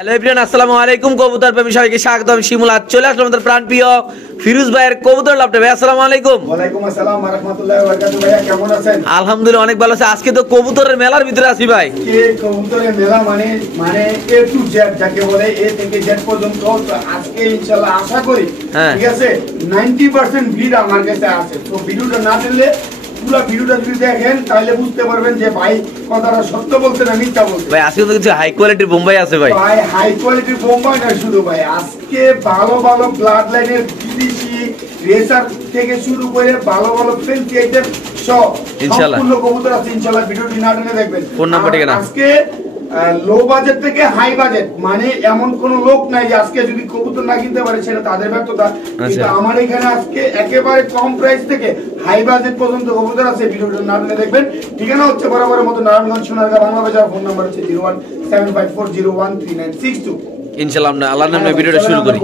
Hello everyone, আসসালামু আলাইকুম। কবুতর প্রেমী সবাইকে স্বাগতম। শিমুল আজ চলে আসলাম আমাদের প্রাণপ্রিয় ফিরোজ ভাইয়ের কবুতর লাভটা। ভাই আসসালামু আলাইকুম। ওয়ালাইকুম আসসালাম ওয়া রাহমাতুল্লাহি ওয়া বারাকাতুহু। ভাইয়া কেমন আছেন? আলহামদুলিল্লাহ অনেক ভালো আছে। আজকে তো কবুতরের মেলার ভিতরে আছি ভাই। কে কবুতরের মেলা মানে এ টু জেড যাকে বলে, এ থেকে জেড পর্যন্ত। তো আজকে ইনশাআল্লাহ আশা করি ঠিক আছে 90% ভিড় আমার কাছে আছে। তো ভিডিওটা না দিলে পুরো ভিডিওটা যদি দেখেন তাহলে বুঝতে পারবেন যে ভাই কথাটা সত্য বলতে না মিথ্যা বলতে। ভাই আজকে তো কিছু হাই কোয়ালিটির বোম্বাই আছে ভাই। ভাই হাই কোয়ালিটির বোম্বাই না শুধু ভাই, আজকে ভালো ভালো ব্লাড লাইনের বিদেশি রেসার থেকে শুরু করে ভালো ভালো ফেন্সি আইটেম সব ইনশাআল্লাহ সম্পূর্ণ কবুতর আছে ইনশাআল্লাহ। ভিডিওটি না টেনে দেখবেন। ফোন নাম্বার ঠিকানা আজকে লো বাজেট থেকে হাই বাজেট, মানে এমন কোন লোক নাই যে আজকে যদি কবুতর না কিনতে পারে সেটা তাদের ব্যর্থতা। কিন্তু আমার এখানে আজকে একেবারে কম প্রাইস থেকে হাই বাজেট পর্যন্ত কবুতর আছে। ভিডিওটা না টেনে দেখবেন। ঠিকানা হচ্ছে বরাবরের মতো নারায়ণগঞ্জ সোনারগাঁ বাংলা বাজার। ফোন নাম্বার হচ্ছে 01754013962। ইনশাআল্লাহ আমরা আল্লাহর নামে ভিডিওটা শুরু করি।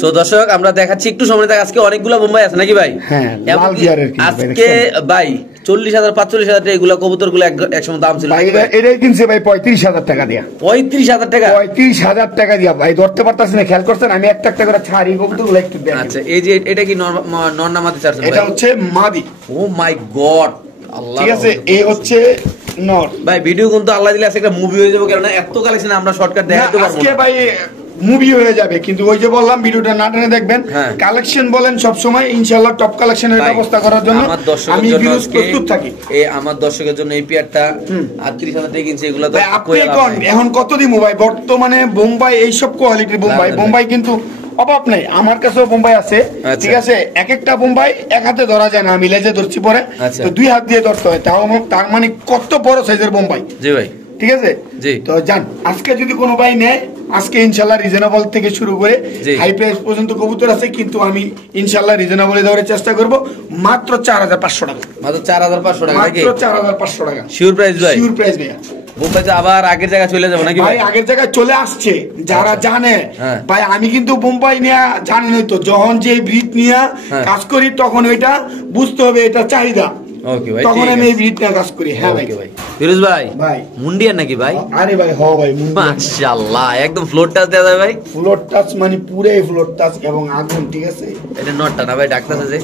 সো দর্শক আমরা দেখাচ্ছি একটু সময় থাকে। আজকে অনেকগুলো বোম্বাই আছে নাকি ভাই? হ্যাঁ, লাল গিয়ারের কি আজকে ভাই 40,000 45,000 টাকা এগুলা কবুতরগুলো একসময় দাম ছিল ভাই। এটাই কিনছে ভাই 35,000 টাকা দিয়া। 35,000 টাকা? 35,000 টাকা দিয়া ভাই। ধরতে পারতাছেন না, খেয়াল করছেন? আমি একটা একটা করে ছাড়ি কবুতরগুলো একটু দেখেন। আচ্ছা এই যে এটা কি নর না মাদি চাচ্ছেন? এটা হচ্ছে মাদি। ও মাই গড, আল্লাহ। ঠিক আছে, এই হচ্ছে নর। ভাই ভিডিও কিন্তু আল্লাহ দিলে আজকে একটা মুভি হয়ে যাবে, কারণ এত কালেকশন আমরা শর্টকাট দেখাতে পারবো না। আজকে ভাই মুভি হয়ে যাবে, কিন্তু ওই যে বললাম ভিডিওটা না টেনে দেখবেন। কালেকশন বলেন সব সময় ইনশাআল্লাহ টপ কালেকশনের ব্যবস্থা করার জন্য আমি ভিডিওস প্রস্তুত থাকি। এই আমার দর্শকের জন্য এই পেয়ারটা 38,000 টাকা কিনছে। এগুলো তো আপনি এখন কত দিমু ভাই? বর্তমানে বোম্বাই এইসব কোয়ালিটির বোম্বাই কিন্তু অভাব নাই। আমার কাছেও বোম্বাই আছে। ঠিক আছে, এক একটা বোম্বাই এক হাতে ধরা যায় না, আমি লেজে ধরছি পরে, তো দুই হাত দিয়ে ধরতে হয়। তার মানে কত বড় সাইজের বোম্বাই। জি ভাই, ঠিক আছে। তো জান আজকে যদি কোনো ভাই নেয়, আজকে ইনশাআল্লাহ রিজনেবল থেকে শুরু করে হাই প্রাইস পর্যন্ত কবুতর আছে, কিন্তু আমি ইনশাআল্লাহ রিজনেবল দেওয়ার চেষ্টা করব। মাত্র 4,500 টাকা। মাত্র 4,500 টাকা নাকি? মাত্র 4,500 টাকা শিওর প্রাইস ভাই? শিওর প্রাইস ভাইয়া। বোম্বাই তো আবার আগের জায়গায় চলে যাবে নাকি ভাই? আগের জায়গায় চলে আসছে যারা জানে ভাই। আমি কিন্তু বোম্বাই নিয়ে জানি না, তো যখন যে ব্রিড নিয়ে কাজ করি তখন ওইটা বুঝতে হবে এটা চাহিদা। ওকে ভাই, তখন আমি এই ব্রিড নিয়ে কাজ করি। হ্যাঁ ভাই। ফিরোজ ভাই, ভাই মুন্ডিয়ান নাকি ভাই? আরে ভাই হ ভাই, মাশাআল্লাহ একদম ফ্লোর টাচ দেয়া যায় ভাই। ফ্লোর টাচ মানে পুরোই ফ্লোর টাচ এবং আগুন। ঠিক আছে, এটা নটটা না ভাই? ডাক্তার আছে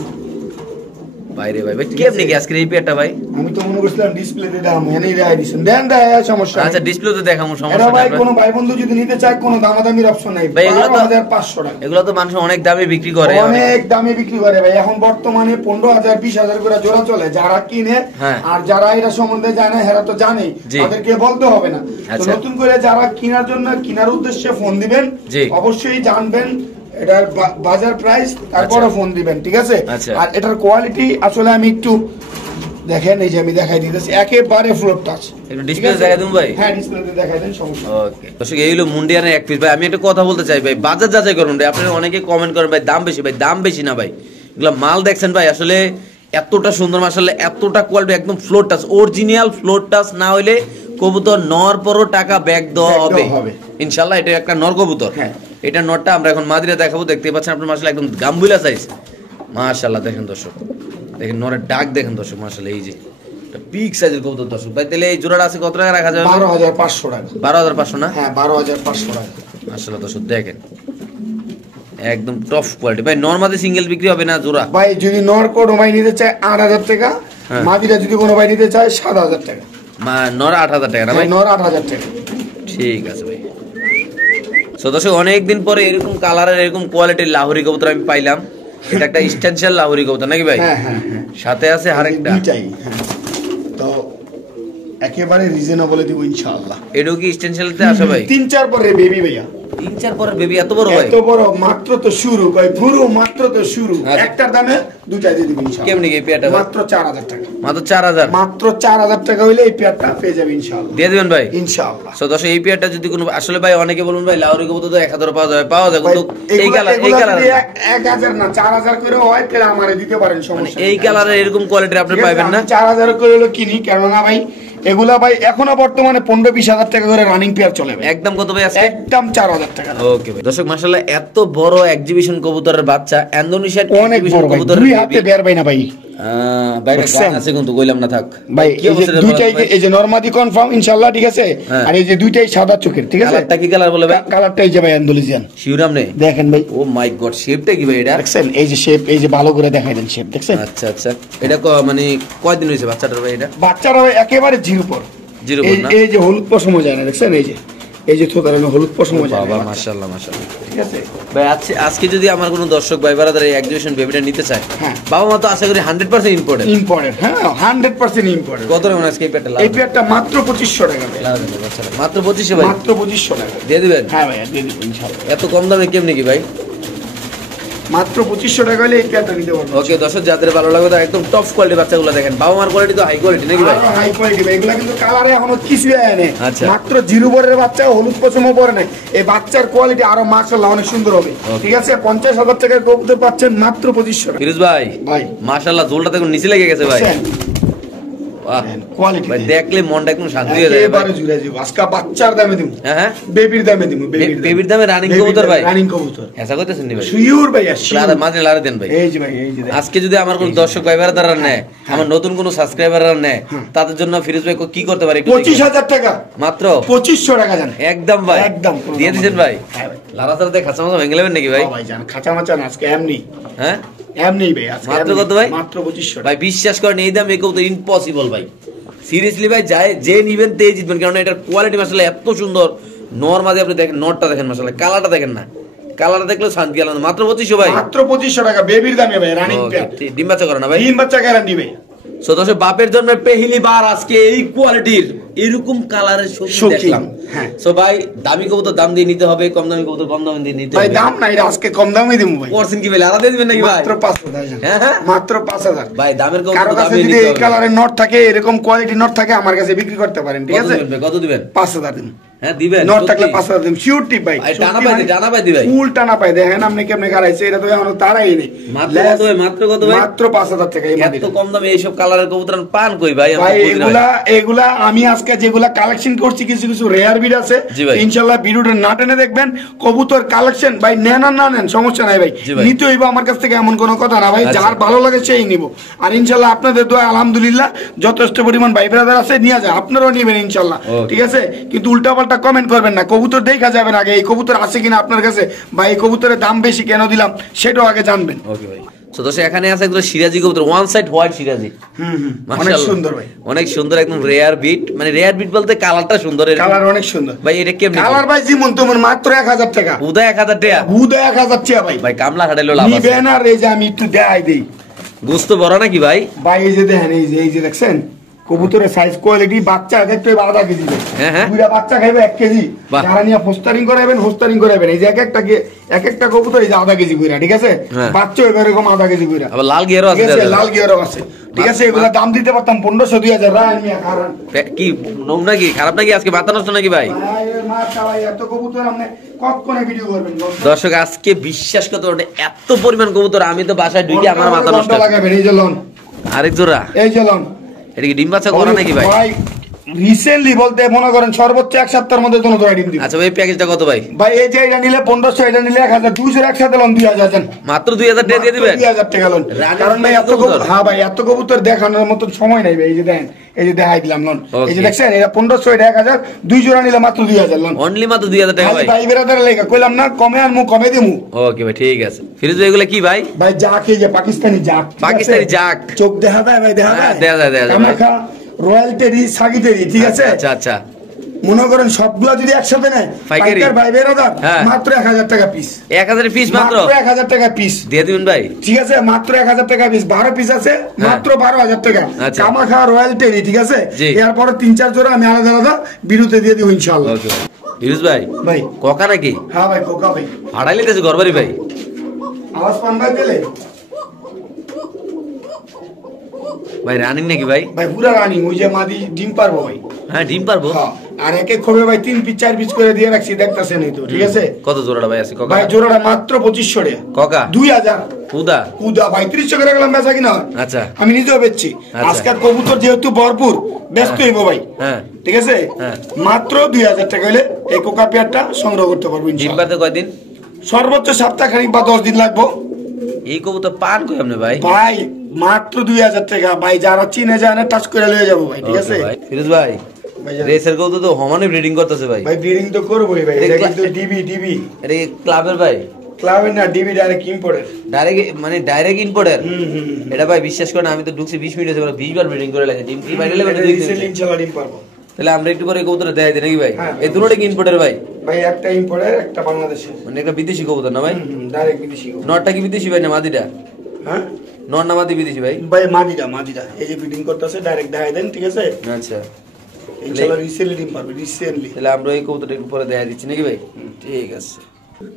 বাইরে ভাই। ভাই কেমনে কি আজকে এই পেয়ারটা ভাই? আমি তো মনে করছিলাম ডিসপ্লেতে দাম এনেই রাই দিছেন। দেন দেয় সমস্যা। আচ্ছা ডিসপ্লেতে দেখামু, সমস্যা নাই ভাই। কোন ভাই বন্ধু যদি নিতে চায় কোনো দামাদামির অপশন নাই ভাই। 12,500 টাকা। এগুলো তো মানুষ অনেক দামে বিক্রি করে, অনেক দামে বিক্রি করে ভাই। এখন বর্তমানে 15,000 20,000 করে জোড়া চলে। যারা কিনে আর যারা এটা সম্বন্ধে জানে এরা তো জানেই, তাদেরকে বলতে হবে না। তো নতুন করে যারা কেনার জন্য কেনার উদ্দেশ্যে ফোন দিবেন, অবশ্যই জানবেন এটার বাজার প্রাইস, তারপরে ফোন দিবেন। ঠিক আছে। আর এটার কোয়ালিটি আসলে আমি একটু দেখেন, এই যে আমি দেখাই দিতেছি, একেবারে ফ্লোর টাচ। একটু ডিসপ্লে দেখাই দেন ভাই? হ্যাঁ ডিসপ্লেতে দেখাই দেন, সমস্যা। ওকে দর্শক, এই হলো মুন্ডিয়ানের এক পিস ভাই। আমি একটা কথা বলতে চাই ভাই, বাজার যাচাই করুন ভাই। আপনারা অনেকে কমেন্ট করেন ভাই দাম বেশি, ভাই দাম বেশি না ভাই। এগুলো মাল দেখছেন ভাই, আসলে এতটা সুন্দর, মাশাআল্লাহ এতটা কোয়ালিটি, একদম floor touch, original floor touch না হইলে কবুতর নর পরও টাকা ব্যাক দেওয়া হবে ইনশাআল্লাহ। এটা একটা নর কবুতর। এটা নরটা আমরা এখন মাদিরা দেখাবো। দেখতে পাচ্ছেন আপনার মাশাআল্লাহ একদম গাম্বুলা সাইজ। মাশাআল্লাহ দেখেন দর্শক, দেখেন নরের ডাক দেখেন দর্শক, মাশাআল্লাহ এই যে এটা বিগ সাইজের কবুতর দর্শক ভাই। তাহলে এই জোড়াটা আছে কত টাকা রাখা যাবে? 12,500 টাকা। 12,500 না? হ্যাঁ 12,500 টাকা। মাশাআল্লাহ দর্শক দেখেন একদম টপ কোয়ালিটি ভাই। নরমাদি সিঙ্গেল বিক্রি হবে না জোড়া? ভাই যদি নর কোনো ভাই নিতে চায় 8,000 টাকা, মাদিরা যদি কোনো ভাই নিতে চায় 7,000 টাকা। নর 8,000 টাকা না ভাই? নর 8,000 টাকা। ঠিক আছে ভাই। সো দর্শক অনেকদিন পরে এরকম কালারের এরকম কোয়ালিটির লাহোরি কবুতর আমি পাইলাম। এটা একটা স্ট্যান্ডার্ড লাহোরি কবুতর নাকি ভাই? হ্যাঁ হ্যাঁ হ্যাঁ। সাথে আছে আরেকটা। তো একেবারে রিজনেবল দিব ইনশাআল্লাহ। এটাও কি স্ট্যান্ডার্ডতে আসে ভাই? 3-4 পরে বেবি ভাইয়া। 3-4 পরের বেবি এত বড় ভাই? এত বড়, মাত্র তো শুরু ভাই, পুরো মাত্র তো শুরু। একটার দামে দুইটা দিয়ে দিব ইনশাআল্লাহ। কেমনে এই পেয়ারটা? মাত্র 4,000 টাকা। মাত্র 4,000? মাত্র 4,000 টাকা হইলে এই পেয়ারটা পেয়ে যাবে ইনশাআল্লাহ। দিয়ে দিবেন ভাই ইনশাআল্লাহ। সো দর্শক এই পেয়ারটা যদি কোনো আসলে ভাই অনেকে বলুন ভাই লাহোরি কবুতর তো 1,000 পাওয়া যায় কিন্তু এই কালার 1,000 না 4,000 করে হয় তাহলে আমারে দিতে পারেন, সমস্যা এই কালারের এরকম কোয়ালিটি আপনি পাবেন না। 4,000 করে হলো কিনি, কেননা ভাই এগুলা ভাই এখনো বর্তমানে 15-20 হাজার টাকা করে রানিং পেয়ার চলে ভাই। একদম কত ভাই আছে? একদম 4000 টাকা। ওকে ভাই। দর্শক মাশাআল্লাহ এত বড় এক্সিবিশন কবুতরের বাচ্চা, ইন্দোনেশিয়ার অনেক বড় ভাই, কবুতরের দুই হাতে বের ভাই না ভাই। বাইরে গান আছে কিন্তু কইলাম না থাক ভাই। এই যে দুইটাই এই যে নরমাদি কনফার্ম ইনশাআল্লাহ, ঠিক আছে। আর এই যে দুইটাই সাদা চোখের, ঠিক আছে। কালারটা কি কালার বলে ভাই? কালারটা এই যে ভাই ইন্দোনেশিয়ান শিওরাম নেই দেখেন ভাই। ও মাই গড, শেপটা কি ভাই এটা? দেখছেন এই যে শেপ, এই যে ভালো করে দেখাই দেন শেপ, দেখছেন? আচ্ছা আচ্ছা, এটা মানে কয়দিন হয়েছে বাচ্চাটার ভাই? এটা বাচ্চারা ভাই একেবারে জিরো পর। জিরো পর না? এই যে হলুদ পশম যায় না, দেখছেন? এই যে থোতার হলুদ পশম যায় বাবা, না। মাশাআল্লাহ মাশাআল্লাহ, ঠিক আছে ভাই। আজকে যদি আমার কোনো দর্শক ভাই বারাদার এই এক্সিবিশন বেবিটা নিতে চায়, হ্যাঁ, বাবা মা তো আশা করি 100% ইম্পোর্টেড। হ্যাঁ 100% ইম্পোর্টেড। কত টাকা আজকে এই পেটটা? এই পেয়ারটা মাত্র 2500 টাকা ভাই। মাত্র 2500 ভাই? মাত্র 2500 টাকা দিয়ে দিবেন? হ্যাঁ ভাই দিয়ে দিব ইনশাআল্লাহ। এত কম দামে কেমনে কি ভাই? মাত্র 2500 টাকা হলে এই পেয়ারটা নিতে পারবেন। ওকে দর্শক, যাদের ভালো লাগে তারা একদম টপ কোয়ালিটির বাচ্চাগুলো দেখেন। বাবা মার কোয়ালিটি তো হাই কোয়ালিটি নাকি ভাই? হাই কোয়ালিটি ভাই। এগুলা কিন্তু কালারে এখনো কিছুই আনে। আচ্ছা। মাত্র জিরো বরের বাচ্চা, হলুদ পশমও পরে নাই। এই বাচ্চার কোয়ালিটি আরো মাশাআল্লাহ অনেক সুন্দর হবে। ঠিক আছে, 50,000 টাকার কবুতর পাচ্ছেন মাত্র 2500 টাকা। ফিরোজ ভাই ভাই মাশাআল্লাহ, ঝোলটা দেখুন নিচে লেগে গেছে ভাই। বাহ, কোয়ালিটি ভাই দেখলে মনটা একদম শান্তি হয়ে যায় ভাই। এবারে জুড়ে যাব। আজকে বাচ্চার দামে দিমু, হ্যাঁ বেবির দামে দিমু। বেবির দামে রানিং কবুতর ভাই? রানিং কবুতর এসা কইতেছেন নি ভাই? শিওর ভাই, লারে মাঝে লারে দেন ভাই। এই যে ভাই, এই যে আজকে যদি আমার কোন দর্শক ভাই বারাদাররা নেয়, আমার নতুন কোন সাবস্ক্রাইবাররা নেয়, তাদের জন্য ফিরোজ ভাই কি করতে পারে? 25,000 টাকা মাত্র 2500 টাকা জান। একদম ভাই, একদম দিয়ে দিবেন ভাই? হ্যাঁ ভাই। লারা সারাতে খাঁচা মাথা ভেঙে নেবেন নাকি ভাই? ভাই জান খাঁচা মাচা না, আজকে এমনি। হ্যাঁ এমনি ভাই আজকে। মাত্র কত ভাই? মাত্র 2500 ভাই বিশ্বাস করেন এই দাম এই কবুতর ইম্পসিবল ভাই। সিরিয়াসলি ভাই, যায় যে নিবেন তেই জিতবেন, কারণ এটার কোয়ালিটি মাশাআল্লাহ এত সুন্দর। নর মাঝে আপনি দেখেন, নরটা দেখেন মাশাআল্লাহ, কালারটা দেখেন না, কালারটা দেখলে শান্তি আলাদা। মাত্র 2500 ভাই? মাত্র 2500 টাকা বেবির দামে ভাই, রানিং পেয়ার। ডিম বাচ্চা করে না ভাই? তিন বাচ্চা গ্যারান্টি ভাই। সো দর্শক, বাপের জন্য পেহিলি বার আজকে এই কোয়ালিটির এরকম কালারের সবজি দেখলাম। হ্যাঁ সো ভাই, দামি কবুতর দাম দিয়ে নিতে হবে, কম দামি কবুতর কম দামে দিয়ে নিতে হবে ভাই। দাম নাই, আজকে কম দামে দিমু ভাই। পারছেন কি ভাই? আলাদা দিয়ে দিবেন নাকি ভাই? মাত্র 5000। হ্যাঁ হ্যাঁ মাত্র 5000 ভাই। দামের কারো কবুতর কাছে দামে যদি নিতে এই হবে। কালারের নট থাকে, এরকম কোয়ালিটি নট থাকে, আমার কাছে বিক্রি করতে পারেন। ঠিক কত আছে, দিবেন ভাই? কত দিবেন? 5000 দিন। হ্যাঁ দিবেন। নট থাকলে 5000 দিন শিওর টিপ ভাই। ভাই টানা পাই দিই, টানা পাই দিই ভাই। ফুল টানা পাই দেখেন আপনি কেমনে গাড়াইছে, এটা তো এখনো তারাই নেই। মাত্র কত ভাই? মাত্র কত ভাই? মাত্র 5000 টাকা। এই এত কম দামে এইসব কালারের কবুতর পান কই ভাই? ভাই এগুলা আমি আজকে যেগুলা কালেকশন করছি, কিছু কিছু রেয়ার বিড আছে, ইনশাআল্লাহ ভিডিওটা না টেনে দেখবেন। কবুতর কালেকশন ভাই নেন আর না নেন সমস্যা নাই ভাই, নিতে হইব আমার কাছ থেকে, এমন কোনো কথা না ভাই। যার ভালো লাগে সেই নিব। আর ইনশাআল্লাহ আপনাদের দোয়া আলহামদুলিল্লাহ যথেষ্ট পরিমাণ ভাই ব্রাদার আছে, নিয়ে যায়, আপনারাও নিবেন ইনশাআল্লাহ। ঠিক আছে, কিন্তু উল্টাপাল্টা কমেন্ট করবেন না। কবুতর দেখা যাবেন আগে, এই কবুতর আছে কিনা আপনার কাছে, বা এই কবুতরের দাম বেশি কেন দিলাম সেটাও আগে জানবেন। ওকে ভাই। সো দর্শক, এখানে আছে একদম সিরাজি কবুতর, ওয়ান সাইড হোয়াইট সিরাজি। অনেক সুন্দর ভাই, অনেক সুন্দর, একদম রেয়ার বিট। মানে রেয়ার বিট বলতে কালারটা সুন্দর, কালার অনেক সুন্দর ভাই। এটা কেমন কালার ভাই? যেমন তোমার মাত্র 1000 টাকা। উদয় 1000 টাকা? উদয় 1000 টাকা ভাই। ভাই কামলা হাটাইলো লাভ আছে। নিবেন আর এই যে আমি একটু দেখাই দেই। গোস্ত বড় নাকি ভাই? ভাই এই যে দেখেন, এই যে দেখছেন কবুতরের সাইজ কোয়ালিটি, বাচ্চা এক একটা 12 কেজি। দুইটা বাচ্চা খাইবে 1 কেজি। যারা নিয়ে হোস্টারিং করাবেন, হোস্টারিং করাবেন। এই যে এক একটা কবুতর এই যে আধা কেজি কইরা, ঠিক আছে। বাচ্চা এরকম আধা কেজি কইরা। আবার লাল গিয়ারও আছে? লাল গিয়ারও আছে, ঠিক আছে। এগুলা দাম দিতে পারতাম 1500 2000 রায় মিয়া। কারণ কি নোং নাকি, খারাপ নাকি, আজকে বাতা নষ্ট নাকি ভাই? এত কবুতর আপনি কতক্ষণে ভিডিও করবেন দর্শক? আজকে বিশ্বাস করতে পারবেন, এত পরিমাণ কবুতর আমি তো বাসায় ঢুকে আমার মাথা নষ্ট লাগাবেন। এই যে লন, আরেক জোড়া। এই যে লন। এটা কি ডিম বাচ্চা করা নাকি ভাই? ভাই রিসেন্টলি বলতে মনে করেন সর্বোচ্চ 1 সপ্তাহের মধ্যে কোনো ধরে ডিম দিবে। আচ্ছা ভাই, প্যাকেজটা কত ভাই? ভাই এই যে এটা নিলে 1500, এটা নিলে 1000, 200 একসাথে লোন 2000 দেন। মাত্র 2000 টাকা দিয়ে দিবেন? 2000 টাকা লোন। কারণ ভাই এত কবুতর, হ্যাঁ ভাই এত কবুতর দেখানোর মতো সময় নাই ভাই। এই যে দেখেন, এই যে দেখাই দিলাম লোন। এই যে দেখছেন, এটা 1500, এটা 1000, 2 জোড়া নিলে মাত্র 2000 লোন। অনলি মাত্র 2000 টাকা ভাই? ভাই বেরাদার লেখা কইলাম না, কমে আর মু কমে দিমু। ওকে ভাই, ঠিক আছে। ফিরোজ ভাই এগুলা কি ভাই? ভাই জাক, এই যে পাকিস্তানি জাক। পাকিস্তানি জাক চোখ দেখা যায় ভাই, দেখা যায়, দেখা যায়, দেখা যায়। রয়্যাল টেরি, সাগিটেরি, ঠিক আছে। আচ্ছা আচ্ছা। মনে করেন সবগুলা যদি একসাথে নেয়, পাইকার ভাই বেরাদার মাত্র 1000 টাকা পিস। 1000 পিস? মাত্র 1000 টাকা পিস দিয়ে দিবেন ভাই? ঠিক আছে, মাত্র 1000 টাকা পিস। 12 পিস আছে, মাত্র 12000 টাকা। কামাখা রয়্যাল টেরি, ঠিক আছে। এরপর 3-4 জোড়া আমি আলাদা আলাদা বিরুতে দিয়ে দিব ইনশাআল্লাহ। ওকে ফিরোজ ভাই। ভাই কোকা নাকি? হ্যাঁ ভাই কোকা ভাই। হাড়াইলে দেশে ঘরবাড়ি ভাই? আওয়াজ পান ভাই দিলে ভাই রানিং নাকি ভাই? ভাই পুরা রানিং। ওই যে মাদি ডিম পারবো ভাই। হ্যাঁ ডিম পারবো। আর এক এক খোপে ভাই 3 পিস 4 পিস করে দিয়ে রাখছি, দেখতেছেন এই তো, ঠিক আছে। কত জোড়াটা ভাই আছে কাকা? ভাই জোড়াটা মাত্র 2500 টাকা কাকা। 2000 কুদা কুদা ভাই 300 করে গেলাম বেচা কিনা। আচ্ছা আমি নিজেও বেচছি। আজকাল কবুতর যেহেতু ভরপুর, ব্যস্ত হইব ভাই। হ্যাঁ ঠিক আছে, মাত্র 2000 টাকা হলে এই কোকা পেয়ারটা সংগ্রহ করতে পারবো ডিম ইনশাআল্লাহ। পারতে কয়দিন? সর্বোচ্চ সপ্তাহখানিক বা 10 দিন লাগবে। এই কবুতর পান কই আপনি ভাই? ভাই মাত্র 2000 টাকা ভাই, যারা চিনে যায় না টাচ করে লয়ে যাবো ভাই, ঠিক আছে। ফিরোজ ভাই রেসের কবুতর তো সমানে ব্রিডিং করতেছে ভাই। ভাই ব্রিডিং তো করবোই ভাই, এটা কিন্তু ডিবি এটা কি ক্লাবের ভাই? ক্লাবের না, ডিবি ডাইরেক্ট ইম্পোর্টের। Direct importer. এটা ভাই বিশ্বাস করেন, আমি তো ঢুকছি 20 মিনিট হয়েছে, 20 বার ব্রিডিং করে লাগে। ডিম কি বাইরে লাগে? ইনশাআল্লাহ ডিম পারবো। তাহলে আমরা একটু পরে কবুতর দেখাই দিই নাকি ভাই? এই দুটোটা কি ইম্পোর্টার ভাই? ভাই একটা ইম্পোর্টার, একটা বাংলাদেশে। মানে একটা বিদেশি কবুতর না ভাই? ডাইরেক্ট বিদেশি। নটটা কি বিদেশি ভাই না মাদিটা? হ্যাঁ নর না মাদি বিদেশি ভাই? ভাই মাদিটা এই যে ব্রিডিং করতেছে, ডাইরেক্ট দেখাই দেন, ঠিক আছে। আচ্ছা ইনশাআল্লাহ রিসেন্টলি ডিম পারবে, রিসেন্টলি। তাহলে আমরা এই কবুতরটা একটু পরে দেখাই দিচ্ছি নাকি ভাই? ঠিক আছে।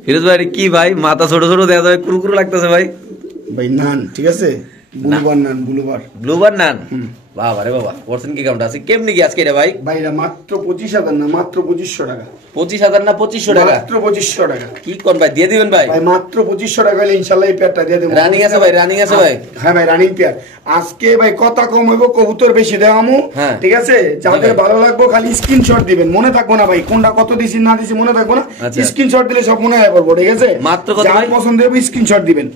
ফিরোজ ভাই কি ভাই মাথা ছোট ছোট দেখা যায়, কুরকুরু লাগতেছে ভাই। ভাই নান, ঠিক আছে, ব্লুবার নান, ব্লুবার নান। বাবা রে বাবা, পড়ছেন কি কামটা আছে? কেমনি কি আজকে এটা ভাই? ভাই এটা মাত্র 25,000 না, মাত্র 2500 টাকা। 25,000 না 2500 টাকা? মাত্র 2500 টাকা। কি কোন ভাই দিয়ে দিবেন ভাই? ভাই মাত্র 2500 টাকা হলে ইনশাআল্লাহ এই পেয়ারটা দিয়ে দেব। রানিং আছে ভাই? রানিং আছে ভাই? হ্যাঁ ভাই রানিং পেয়ার। আজকে ভাই কথা কম হইব, কবুতর বেশি দেওয়ামু, ঠিক আছে। যাদের ভালো লাগবে খালি স্ক্রিনশট দিবেন, মনে থাকবো না ভাই কোনটা কত দিছি না দিছি, মনে থাকবো না। স্ক্রিনশট দিলে সব মনে হয় পড়বো, ঠিক আছে। মাত্র কত ভাই? পছন্দ হবে স্ক্রিনশট দিবেন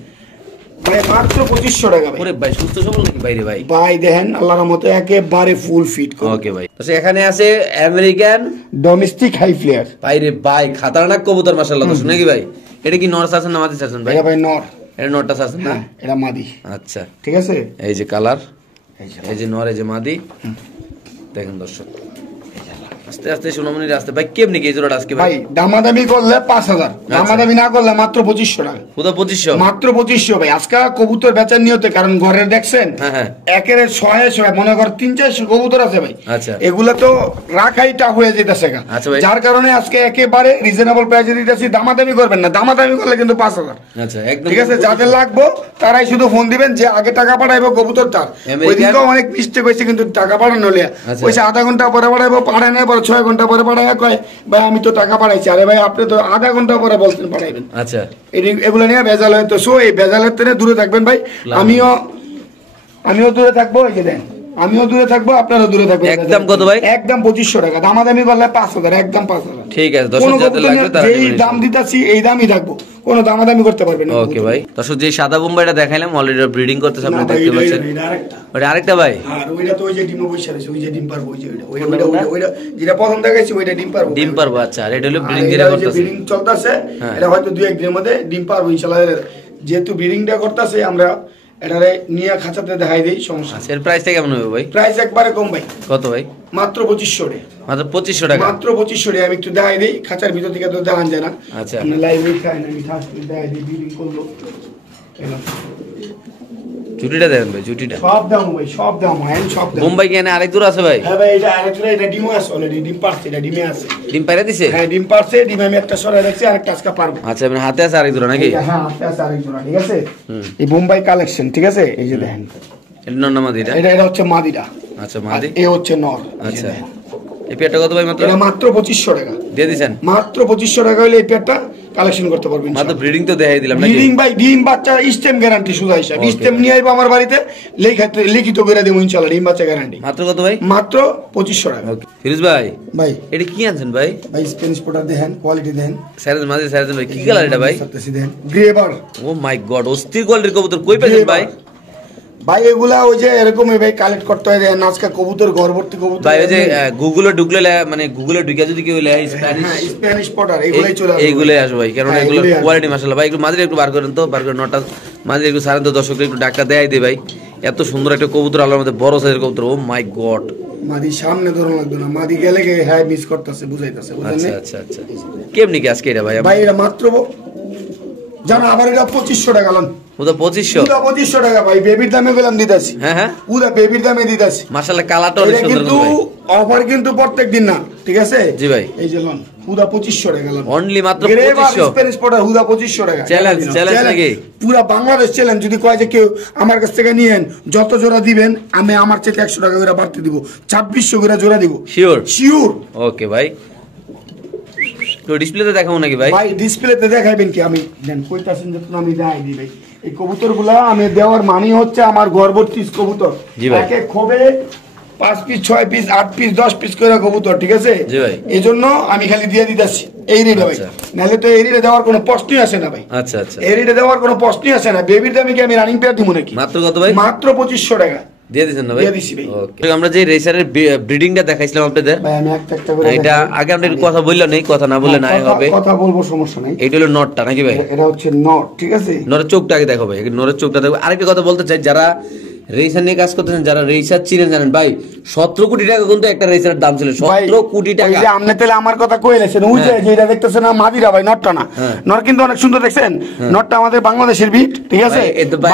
ভাই, মাত্র 2500 টাকা ভাই। ওরে ভাই সুস্থ সবল নাকি বাইরে ভাই? ভাই দেখেন আল্লাহর রহমতে একেবারে ফুল ফিট। ওকে ভাই, তো এখানে আছে আমেরিকান ডোমেস্টিক হাই ফ্লেয়ার। বাইরে ভাই খাতারনাক কবুতর মাশাআল্লাহ, তো শুনে কি ভাই? এটা কি নর আছেন না মাদি আছেন ভাই? এটা ভাই নর। এটা নরটা আছেন না? এটা মাদি। আচ্ছা ঠিক আছে, এই যে কালার, এই যে নর, এই যে মাদি। দেখেন দর্শক আস্তে আস্তে সোনামণির আস্তে ভাই কেমনি কি জোড়াটা আজকে ভাই? দামাদামি করলে 5000, দামাদামি না করলে মাত্র 2500 টাকা। পুরো 2500? মাত্র 2500 ভাই। আজকে কবুতর বেচার নিয়তে, কারণ ঘরের দেখছেন একের 100 মনে কর 300-400 কবুতর আছে ভাই। আচ্ছা এগুলা তো রাখাইটা হয়ে যেতেছে, যার কারণে আজকে একেবারে রিজনেবল প্রাইসে দিতেছি। দামাদামি করবেন না, দামাদামি করলে কিন্তু 5000। আচ্ছা একদম ঠিক আছে, যাদের লাগবে তারাই শুধু ফোন দিবেন, যে আগে টাকা পাঠাইবো কবুতর তার। ওইদিকে অনেক মিস্টেক হয়েছে কিন্তু টাকা পাঠানো হলে পয়সা আধা ঘন্টা পরে পাঠাইবো, পাঠায় না 6 ঘন্টা পরে পাঠায়, কয় ভাই আমি তো টাকা পাঠাইছি। আরে ভাই আপনি তো আধা ঘন্টা পরে বলছেন পাঠাইবেন। আচ্ছা এগুলো নিয়ে ভেজাল হয়, তো এই ভেজালের থেকে দূরে থাকবেন ভাই। আমিও দূরে থাকবো, এই যে দেন আমিও দূরে থাকবো, আপনারাও দূরে থাকবেন। একদম কত ভাই? একদম 2500 টাকা। দামাদামি করলে 5000, একদম 5000। ঠিক আছে দর্শক, যাদের লাগবে তারা এই দাম দিতাছি, এই দামই থাকবো, কোনো দামাদামি করতে পারবেন না। ওকে ভাই, দর্শক যে সাদা বোম্বাইটা দেখাইলাম অলরেডি ব্রিডিং করতেছে, আপনি দেখতে পাচ্ছেন। ওটা আরেকটা ভাই? আর ওইটা তো ওই যে ডিমে বসে আছে, ওই যে ডিম পারবো, ওই যে ওইটা যেটা প্রথম দেখাইছি ওইটা ডিম পারবো। ডিম পারবো, আচ্ছা। আর এটা হলো ব্রিডিং যেটা করতেছে, ব্রিডিং চলতেছে, এটা হয়তো 2-1 দিনের মধ্যে ডিম পারবো ইনশাআল্লাহ। যেহেতু ব্রিডিংটা করতেছে, আমরা এটারে নিয়ে খাঁচাতে দেখাই দেই, সমস্যা। এর প্রাইসটা কেমন হবে ভাই? প্রাইস একবারে কম ভাই। কত ভাই? মাত্র 2500 টাকা। মাত্র 2500 টাকা? মাত্র 2500 টাকা। আমি একটু দেখাই দেই, খাঁচার ভিতর থেকে তো দেখান যায় না। আচ্ছা আমরা লাইভে খাই না, আমি ফার্স্ট দেখাই দেই ব্রিডিং করলো। চুটিটা দেন ভাই, চুটিটা সব দাম ভাই, সব দাম হয়, সব দাম। বোম্বাই কেন আরেক দূর আছে ভাই? হ্যাঁ ভাই, এটা আরেক দূর, এটা ডিমও আছে অলরেডি, ডিম পারছে, এটা ডিমে আছে। ডিম পাইরা দিছে? হ্যাঁ ডিম পারছে, ডিম আমি একটা সরাই রাখছি, আরেকটা আজকে পারবো। আচ্ছা মানে হাতে আছে আরেক দূর নাকি? হ্যাঁ হাতে আছে আরেক দূর, ঠিক আছে। এই বোম্বাই কালেকশন, ঠিক আছে। এই যে দেখেন, এটা নর না মাদিটা? এটা হচ্ছে মাদিটা। আচ্ছা মাদি, এই হচ্ছে নর। আচ্ছা এই পেয়ারটা কত ভাই? মাত্র এটা মাত্র 2500 টাকা দিয়ে দিবেন। মাত্র 2500 টাকা হলে এই পেয়ারটা কালেকশন করতে পারবেন। মাত্র ব্রিডিং তো দেখাই দিলাম নাকি? ব্রিডিং ভাই, ডিম বাচ্চা স্টেম গ্যারান্টি, সুজা হিসাব স্টেম নিয়ে আইবো আমার বাড়িতে, লিখিত করে দেবো ইনশাআল্লাহ, ডিম বাচ্চা গ্যারান্টি। মাত্র কত ভাই? মাত্র 2500 টাকা। ওকে ফিরোজ ভাই, ভাই এটা কি আনছেন ভাই? ভাই স্প্যানিশ পোটার দেখেন, কোয়ালিটি দেখেন, সাইজ মাঝে সাইজ ভাই কি কালার এটা ভাই? দেখেন গ্রেবার। ও মাই গড, অস্থির কোয়ালিটির কবুতর কই পেলেন ভাই? ভাই এগুলা ওই যে এরকম ভাই কালেক্ট করতে হয়, নাচকা কবুতর, ঘরভর্তি কবুতর ভাই। ওই যে গুগলে ঢুকলে, মানে গুগলে ঢুকে যদি কেউ লেয় স্প্যানিশ পটার, এগুলাই চলে আসে, এইগুলাই আসবে ভাই, কারণ এগুলো কোয়ালিটি মাশাআল্লাহ ভাই। একটু মাঝে একটু বার করেন তো, বার করে নটা মাঝে একটু সারেন তো, দর্শকদের একটু ডাক্তার দেখাই দে ভাই। এত সুন্দর একটা কবুতর, আল্লাহর মধ্যে বড় সাইজের কবুতর। ও মাই গড, মাদি সামনে ধরন লাগবে না, মাদি গেলে হ্যাঁ মিস করতেছে, বুঝাইতেছে। আচ্ছা আচ্ছা আচ্ছা, কেমনি কি আজকে এটা ভাই? ভাই এটা মাত্র জানো আবার এটা 2500 টাকা লন। উদা 2500 উদা 2500 টাকা ভাই, বেবির দামে গেলাম দিতাছি। হ্যাঁ উদা বেবির দামে দিতাছি। মাশাআল্লাহ কালারটা অনেক সুন্দর কিন্তু অফার কিন্তু প্রত্যেকদিন না, ঠিক আছে? জি ভাই। এই যে লন উদা 2500 টাকা লন, অনলি মাত্র 2500 স্প্যানিশ পটার উদা 2500 টাকা। চ্যালেঞ্জ নাকি? পুরো বাংলাদেশ চ্যালেঞ্জ। যদি কয় যে কেউ আমার কাছ থেকে নিয়েন, যত জোড়া দিবেন আমি আমার চেয়ে 100 টাকা করে বাড়তে দিব, 2600 করে জোড়া দিব। শিওর। ওকে ভাই, তো ডিসপ্লেতে দেখাবো নাকি ভাই? ভাই ডিসপ্লেতে দেখাইবেন কি? আমি দেন কইতাছেন যে আমি দেখাই দিই ভাই। এই কবুতরগুলা আমি দেওয়ার মানি হচ্ছে আমার গর্ভবতী কবুতর। এক এক খোবে 5 পিস 6 পিস 8 পিস 10 পিস করে কবুতর, ঠিক আছে? জি ভাই। এইজন্য আমি খালি দিয়ে দিতাছি এই রেটে ভাই, নাহলে তো এই রেটে দেওয়ার কোনো প্রশ্নই আসে না ভাই। আচ্ছা আচ্ছা, এই রেটে দেওয়ার কোনো প্রশ্নই আসে না। বেবির দামে কি আমি রানিং পেয়ার দিব নাকি? মাত্র কত ভাই? মাত্র 2500 টাকা দিয়ে দিছেন না ভাই? দিয়ে দিছি ভাই। ওকে, আমরা যে রেসারের ব্রিডিংটা দেখাইছিলাম আপনাদের, ভাই আমি একটা একটা করে এটা আগে আমরা একটু কথা বললাম নেই, কথা না বললে না হবে। কথা বলবো, সমস্যা নাই। এইটা হলো নটটা নাকি ভাই? এটা হচ্ছে নট, ঠিক আছে? নরের চোখটা আগে দেখো ভাই, নরের চোখটা দেখো। আরেকটা কথা বলতে চাই, যারা রেসার নিয়ে কাজ করতেছেন, যারা রেসার চিনেন, জানেন ভাই 17 কোটি টাকা কিন্তু একটা রেসারের দাম ছিল, 17 কোটি টাকা। এই যে আপনি তাহলে আমার কথা কইলেছেন, ওই যে যেটা দেখতেছেন না মাদিরা ভাই, নটটা না, নট কিন্তু অনেক সুন্দর দেখছেন। নটটা আমাদের বাংলাদেশের বিট, ঠিক আছে?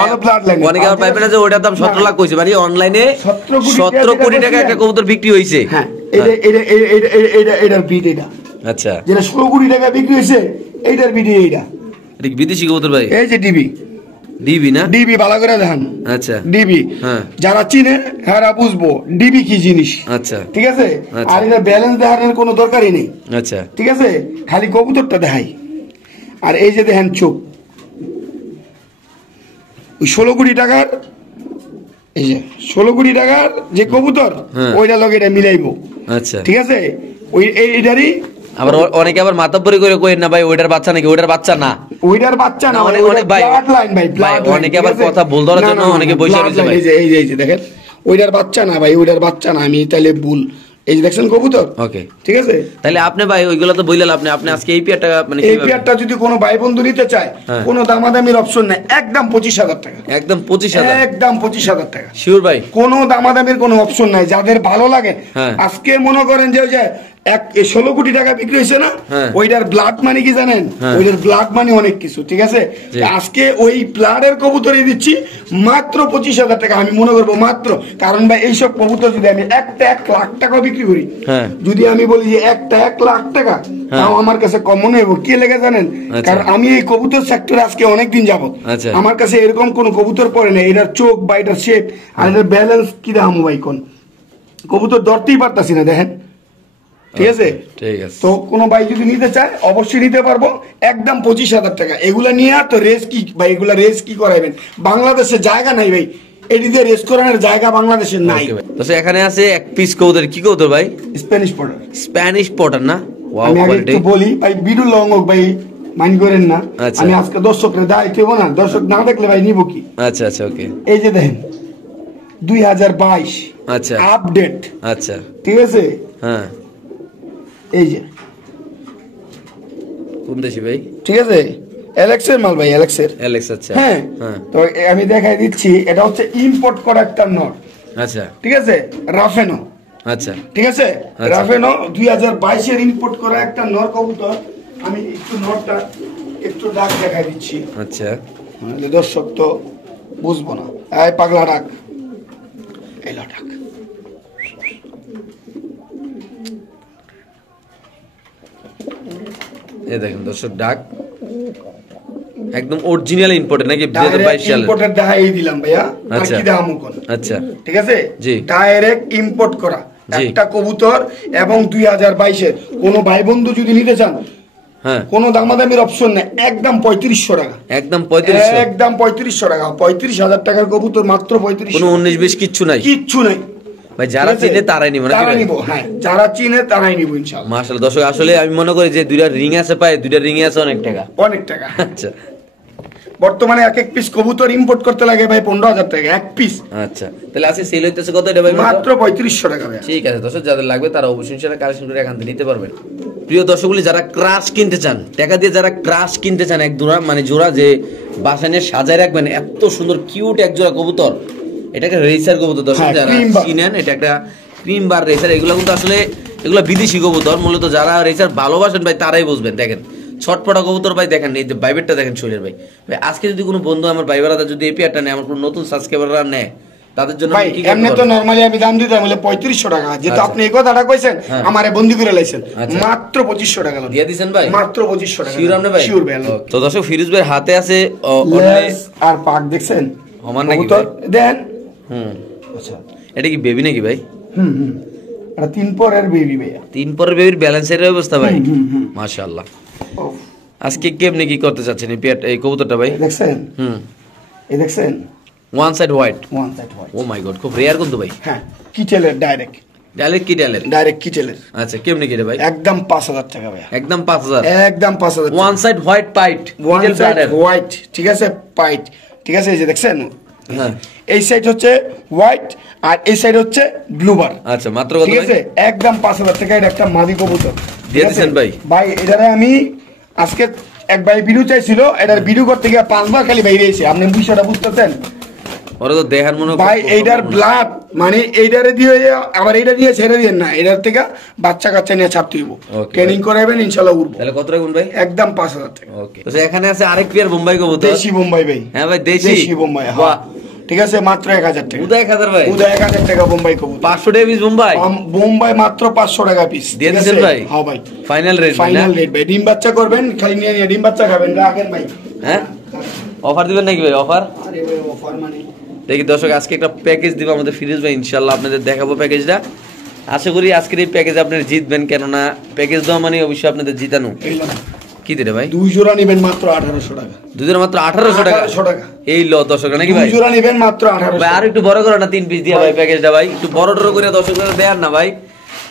ভালো ব্লাড লাইন। অনেকে আর পাইবে না যে ওটার দাম 17 লাখ কইছে, মানে অনলাইনে 17 কোটি টাকা একটা কবুতর বিক্রি হইছে। হ্যাঁ, এটার বিট এটা। আচ্ছা, যেটা 16 কোটি টাকা বিক্রি হইছে, এইটার বিট এইটা। এটা কি বিদেশি কবুতর ভাই? এই যে ডিবি না? ডিবি ভালো করে দেখেন। আচ্ছা, ডিবি যারা চিনে হেরা বুঝবো ডিবি কি জিনিস। আচ্ছা, ঠিক আছে? আর এটা ব্যালেন্স দেখানোর কোনো দরকারই নেই। আচ্ছা, ঠিক আছে? খালি কবুতরটা দেখাই। আর এই যে দেখেন চোখ, ওই 16 কোটি টাকার, এই যে 16 কোটি টাকার যে কবুতর, ওইটা লগে এটা মিলাইবো। আচ্ছা, ঠিক আছে? ওই এইটারই আবার অনেকে আবার মাতাব্বরি করে কইেন না ভাই ওইটার বাচ্চা নাকি, ওইটার বাচ্চা না, ওইটার বাচ্চা না, অনেক ভাই ব্লাড লাইন ভাই, ব্লাড লাইন। অনেকে আবার কথা ভুল ধরার জন্য অনেকে বইসা রয়েছে ভাই। এই যে দেখেন, ওইটার বাচ্চা না ভাই, ওইটার বাচ্চা না। আমি তাহলে ভুল, এই যে দেখছেন কবুতর। ওকে, ঠিক আছে? তাহলে আপনি ভাই ওইগুলো তো বইলেন, আপনি আজকে এই পেয়ারটা মানে এই পেয়ারটা যদি কোনো ভাই বন্ধু নিতে চায়, কোনো দামাদামির অপশন নাই, একদম 25,000 টাকা। একদম 25,000, একদম 25,000 টাকা। শিওর ভাই? কোনো দামাদামির কোনো অপশন নাই। যাদের ভালো লাগে, আজকে মনে করেন যে ওই যে 16 কোটি টাকা বিক্রি হয়েছে না, ওইটার ব্লাড মানি কি জানেন? ওইটার ব্লাড মানি অনেক কিছু, ঠিক আছে? আজকে ওই ব্লাডের কবুতরই দিচ্ছি মাত্র 25,000 টাকা। আমি মনে করবো মাত্র, কারণ ভাই এইসব কবুতর যদি আমি একটা 1 লাখ টাকা বিক্রি করি, যদি আমি বলি যে একটা 1 লাখ টাকা, তাও আমার কাছে কম মনে হইব। কি লেগে জানেন? কারণ আমি এই কবুতর সেক্টরে আজকে অনেকদিন যাবত, আমার কাছে এরকম কোন কবুতর পড়ে না। এটার চোখ বা এটার শেপ আর এটার ব্যালেন্স কি দেখামো ভাই, কোন কবুতর ধরতেই পারতাছি না, দেখেন। ঠিক আছে? ঠিক আছে। তো কোনো ভাই যদি নিতে চায় অবশ্যই নিতে পারবো, একদম 25,000 টাকা। এগুলা নিয়ে তো রেস কি ভাই, এগুলা রেস কি করাইবেন? বাংলাদেশে জায়গা নাই ভাই, এটি দিয়ে রেস করানোর জায়গা বাংলাদেশে নাই। তো এখানে আছে এক পিস কবুতর, কি কবুতর ভাই? Spanish Potter. স্প্যানিশ পটার না? আমি আগে একটু বলি ভাই, বিডুল লং হোক ভাই, মাইন্ড করেন না। আমি আজকে দর্শকরা দায়িত্ব দেবো না, দর্শক না দেখলে ভাই নিব কি? আচ্ছা আচ্ছা, ওকে। এই যে দেখেন 2022, আচ্ছা, আপডেট। আচ্ছা, ঠিক আছে? হ্যাঁ, এই যে কোন দেশি ভাই? ঠিক আছে? অ্যালেক্সের মাল ভাই, অ্যালেক্সের। আচ্ছা, হ্যাঁ, তো আমি দেখাই দিচ্ছি, এটা হচ্ছে ইম্পোর্ট করা একটা নট। আচ্ছা, ঠিক আছে? রাফেনো। আচ্ছা, ঠিক আছে? রাফেনো 2022 এর ইম্পোর্ট করা একটা নর কবুতর। আমি একটু নটটা একটু ডাক দেখাই দিচ্ছি। আচ্ছা, দর্শক তো বুঝবো না। এই পাগলা ডাক, এলো ডাক। এই দেখেন দর্শক, ডাক একদম অরিজিনাল ইম্পোর্টেড নাকি? 2022 সালে ইম্পোর্টেড দেখাই দিলাম ভাইয়া। আর কি দেখামু কোন? আচ্ছা, ঠিক আছে? জি, ডাইরেক্ট ইম্পোর্ট করা একটা কবুতর, এবং 2022 এর কোন ভাই বন্ধু যদি নিতে চান, কোন দামাদামির অপশন নেই, একদম 3500 টাকা। একদম 3500, একদম 3500 টাকা। 35,000 টাকার কবুতর মাত্র 3500। কোনো 19-20 কিচ্ছু নাই, কিচ্ছু নাই ভাই। যারা চিনে তারাই নিব নাকি? তারাই নিব, হ্যাঁ, যারা চিনে তারাই নিব ইনশাআল্লাহ। মাশাআল্লাহ। দর্শক আসলে আমি মনে করি যে দুইটা রিং আছে, পায় দুইটা রিং এ আছে অনেক টাকা, অনেক টাকা। আচ্ছা, বর্তমানে এক এক পিস কবুতর ইম্পোর্ট করতে লাগে ভাই 15,000 টাকা এক পিস। আচ্ছা, তাহলে আজকে সেল হইতেছে কত এটা ভাই? মাত্র 3500 টাকা ভাই। ঠিক আছে দর্শক, যাদের লাগবে তারা অবশ্যই সেটা কালেকশন করে এখান থেকে নিতে পারবেন। প্রিয় দর্শকগুলি, যারা ক্রাশ কিনতে চান, টাকা দিয়ে যারা ক্রাশ কিনতে চান, এক জোড়া মানে জোড়া যে বাসায় নিয়ে সাজায় রাখবেন, এত সুন্দর কিউট এক জোড়া কবুতর, এটাকে রেসার কবুতর দর্শক যারা কিনেন, এটা একটা ক্রিম বার রেসার। এগুলো কিন্তু আসলে এগুলো বিদেশি কবুতর, মূলত যারা রেসার ভালোবাসেন ভাই তারাই বুঝবেন। দেখেন ছটপটা কবুতর ভাই দেখেন, এই যে বাইবেটটা দেখেন শৈলের ভাই। ভাই আজকে যদি কোনো বন্ধু আমার ভাই বেড়াতে যদি এই পেয়ারটা নেয়, আমার কোনো নতুন সাবস্ক্রাইবাররা নেয়, তাদের জন্য ভাই এমনি তো নরমালি আমি দাম দিতাম হলে 3500 টাকা, যেহেতু আপনি এই কথাটা কইছেন আমারে বন্দি করে লাইছেন, মাত্র 2500 টাকা দিয়ে দিবেন ভাই, মাত্র 2500 টাকা। শিওর আপনি ভাই? শিওর ভাই। তো দর্শক ফিরোজ ভাইয়ের হাতে আছে আর পাক দেখছেন আমার নাকি দেন। আচ্ছা এটা কি বেবি নাকি ভাই? এটা 3 পরের বেবি ভাইয়া, 3 পরের বেবির ব্যালেন্সের অবস্থা ভাই, মাশাআল্লাহ। আজকে কেমনে কি করতে চাচ্ছেন এই কবুতরটা ভাই? দেখছেন? এই দেখছেন one side white, one side white. Oh my god, খুব রেয়ার কিন্তু ভাই। হ্যাঁ কিটেলের ডাইরেক্ট ডাইরেক্ট কিটেলের। আচ্ছা কেমনে কি রে ভাই? একদম 5000 টাকা ভাই, একদম 5000, একদম 5000। ওয়ান সাইড হোয়াইট পাইট, ওয়ান সাইড হোয়াইট, ঠিক আছে পাইট, ঠিক আছে। এই যে দেখছেন এই সাইড হচ্ছে হোয়াইট আর এই সাইড হচ্ছে ব্লুবার। আচ্ছা মাত্র কত? ঠিক আছে একদম 5000 টাকা। এটা একটা মাদি কবুতর দিয়ে দিয়েছেন ভাই। ভাই এটারে আমি আজকে এক ভাই ভিডিও চাইছিল, এটার ভিডিও করতে গিয়ে 5 বার খালি বাইরে এসে, আপনি বিষয়টা বুঝতেছেন? ওরা তো দেখার মনে ভাই এইটার ব্লাড মানে এইটারে দিয়ে আবার এইটা দিয়ে ছেড়ে দিয়ে না, এটার থেকে বাচ্চা কাচ্চা নিয়ে ছাড়তে হইব, ট্রেনিং করাবেন ইনশাআল্লাহ উঠবো। তাহলে কত রাখুন ভাই? একদম 5000 টাকা। ওকে তো এখানে আছে আরেক পেয়ার বোম্বাই কবুতর, দেশি বোম্বাই ভাই। হ্যাঁ ভাই দেশি বোম্বাই, বাহ ঠিক আছে মাত্র 1000 টাকা। উদা 1000 ভাই, উদা 1000 টাকা বোম্বাই কবুতর, 500 টাকা পিস বোম্বাই। বোম্বাই মাত্র 500 টাকা পিস দিয়ে দিয়েছেন ভাই? হ্যাঁ ভাই ফাইনাল রেট, ফাইনাল রেট ভাই। ডিম বাচ্চা করবেন, খালি নিয়ে নিয়ে ডিম বাচ্চা খাবেন, রাখেন ভাই। হ্যাঁ অফার দিবেন নাকি ভাই? অফার আরে ভাই অফার মানে দেখি দর্শক, আজকে একটা প্যাকেজ দিব আমাদের ফিরোজ ভাই, ইনশাআল্লাহ আপনাদের দেখাবো প্যাকেজটা। আশা করি আজকের এই প্যাকেজ আপনারা জিতবেন, কেননা প্যাকেজ দেওয়া মানে অবশ্যই আপনাদের জিতানো। কি দিলে ভাই? 2 জোড়া নেবেন মাত্র 1800 টাকা। 2 জোড়া মাত্র 1800 টাকা? 1800 টাকা। এই ল দর্শক নাকি ভাই? 2 জোড়া নেবেন মাত্র 1800। ভাই আর একটু বড় করো না, 3 পিস দিয়ে ভাই প্যাকেজটা ভাই, একটু বড় টড় করে দর্শকদের দেন না ভাই।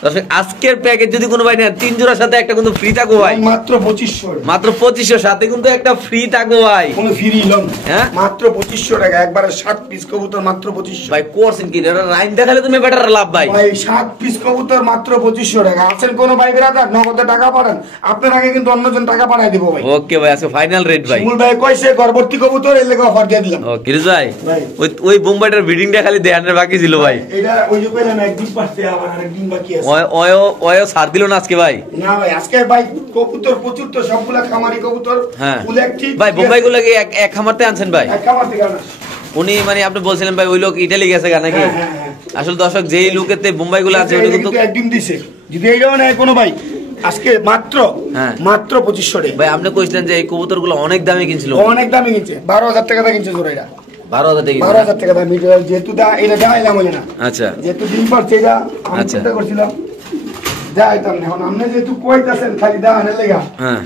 দর্শক আজকের প্যাকেজ যদি কোনো ভাই নেন, 3 জোড়ার সাথে একটা কিন্তু ফ্রি থাকবো ভাই, মাত্র 2500। মাত্র 2500 সাথে কিন্তু একটা ফ্রি থাকবো ভাই। কোন ফ্রি লন? হ্যাঁ মাত্র 2500 টাকা একবারে 7 পিস কবুতর মাত্র 2500 ভাই। কোর্সিন কি এটা লাইন দেখালে তুমি বেটার লাভ ভাই। ভাই 7 পিস কবুতর মাত্র 2500 টাকা। আছেন কোন ভাই বেরাদার নগদে টাকা পাঠান, আপনার আগে কিন্তু অন্যজন টাকা পাঠাই দিব ভাই। ওকে ভাই আজকে ফাইনাল রেট ভাই। শিমুল ভাই কইছে গর্ভবতী কবুতর এর লাগি অফার দিয়ে দিলাম। ওকে রিজ ভাই, ওই বোম্বাইটার ব্রিডিংটা খালি দেখানোর বাকি ছিল ভাই। এটা ওই যে কইলাম একদিন পারতে আবার আরেকদিন বাকি আছে। ওই ছাড় দিল না আজকে ভাই? না ভাই আজকে ভাই কবুতর প্রচুর, তো সবগুলা খামারি কবুতর। হ্যাঁ ফুল অ্যাক্টিভ ভাই। বোম্বাইগুলো কি এক খামারতে আনছেন ভাই? এক খামার থেকে আনা। উনি মানে আপনি বলছিলেন ভাই ওই লোক ইটালি গেছে গা নাকি? আসলে দর্শক যেই লোকেতে বোম্বাইগুলো আছে ওটা কিন্তু একদিন দিছে, যদি এইটাও নেয় কোনো ভাই আজকে মাত্র 2500 টাকা। ভাই আপনি কইছিলেন যে এই কবুতরগুলো অনেক দামে কিনছিল। অনেক দামে কিনছে, 12000 টাকা দিয়ে কিনছে জোড়া। এটা 12000 টাকা? 12000 টাকা দাম। যেহেতু এটা দেখাইলাম হলে না। আচ্ছা যেহেতু ডিম পারছে এটা আমি চিন্তা করছিলাম দেখাইতাম না। এখন আপনি যেহেতু কইতাছেন খালি দেখানোর লেগা,